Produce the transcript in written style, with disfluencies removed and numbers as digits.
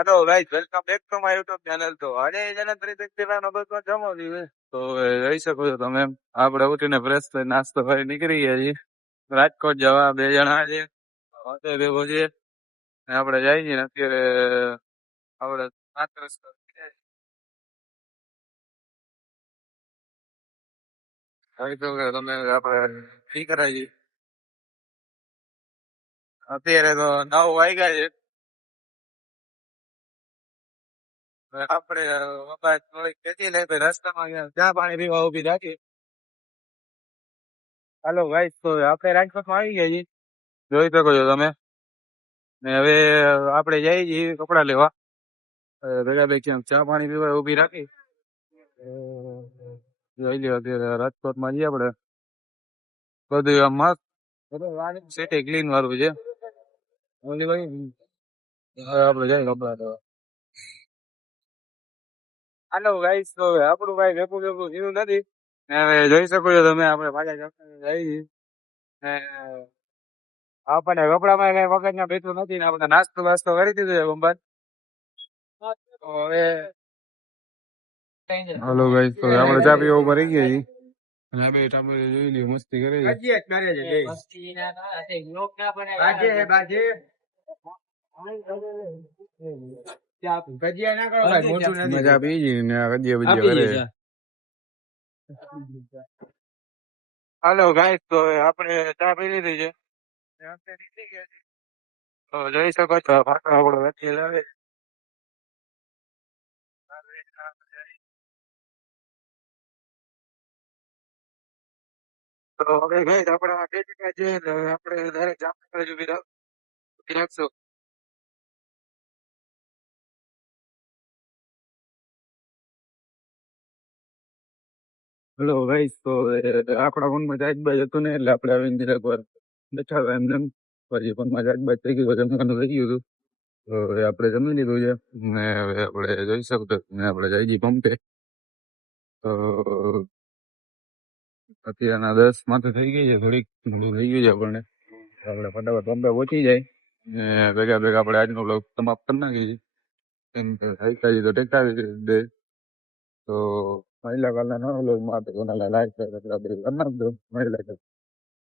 Hello guys, welcome back to my YouTube channel. તો આજે જેને ત્રિદિક્તિના નોબતમાં જમાવ્યું છે તો રહી શકો છો તમે. આપણે ઉઠીને ફ્રેશ થઈ નાસ્તો કરી નીકળી ગયા છીએ રાજકોટ જવા. 2 જણા છે, હોતે ભેગો છે ને આપણે જઈએ છીએ ને અત્યારે આપણે માત્ર કહી દો કે તમે આપણે ફી કરાવી. અત્યારે તો 9 વાગ્યા છે. હવે આપણે મોબાઈલ થોડીક ખેંચી લઈએ તો રસ્તામાં ચા પાણી પીવા ઉભી રાખી. હાલો ગાઈસ, તો આપણે રાજકોટમાં આવી ગયા છીએ, જોઈ શકો છો તમે. ને હવે આપણે જઈએ છીએ કપડા લેવા. ભેગા ભેગ ક્યાંક ચા પાણી પીવા ઉભી રાખી. જોઈ લ્યો અત્યારે રાજકોટમાં જઈએ આપણે. બધું આમ મસ્ત સિટી ક્લીન વાળું છે. ઓલી ભાઈ હવે આપણે જઈએ કપડા લેવા. હાલો ગાઈસ, તો હવે આપણું ભાઈ ભેગું ભેગું થયું નથી. ને હવે જોઈ શકો છો તમે, આપણે પાછા જઈએ છીએ. ને આપણને કપડામાં કઈ વગરના બેઠું નથી ને આપણે નાસ્તો વાસ્તો કરી દીધો છે બંબાર. તો હવે હાલો ગાઈસ, તો આપણે ચા પીવા ઉભા રહી ગયા છીએ. અને બે ટાબરે જોઈ લ્યો મસ્તી કરે છે. મજા પી ગઈ ને આ ભજીયા ભજીયા કરે. હાલો ગાઈસ, તો હવે આપણે ચા પી લીધી છે. આપણે નીકળી ગયા છીએ. તો જોઈ શકો છો પાછો આપણો વ્યક્તિ લાવે. તો હવે ગાઈસ આપણે આ 2 જગ્યા છે ને હવે આપણે ડાયરેક્ટ જામનગર જ ઉભી રાખશું. હેલો ગાઈસ, તો આપણા ફોનમાં ચાર્જ બાજ હતું ને એટલે આપણે આવીને જરાક વાર બેઠા હતા એમને એમ. પછી ફોનમાં ચાર્જ બાજ થઈ ગયું, જમવાનું થઈ ગયું હતું. તો હવે આપણે જમી લીધું છે ને હવે આપણે જોઈ શકો છો ને આપણે જઈ છીએ પંપે. તો અત્યારના 10 માથે થઈ ગઈ છે, થોડીક મોડું થઈ ગયું છે આપણને. આપણે ફટાફટ પંપે પહોંચી જાય ને ભેગા ભેગા આપણે આજનો બ્લોગ સમાપ્ત કરી નાખીએ છીએ. કેમ કે હાઈકાજી તો ટેકાવી દે. તો મહિલા કલાના બ્લોગમાં આપણે કોના લાઈક કરી નાખજો. મહિલા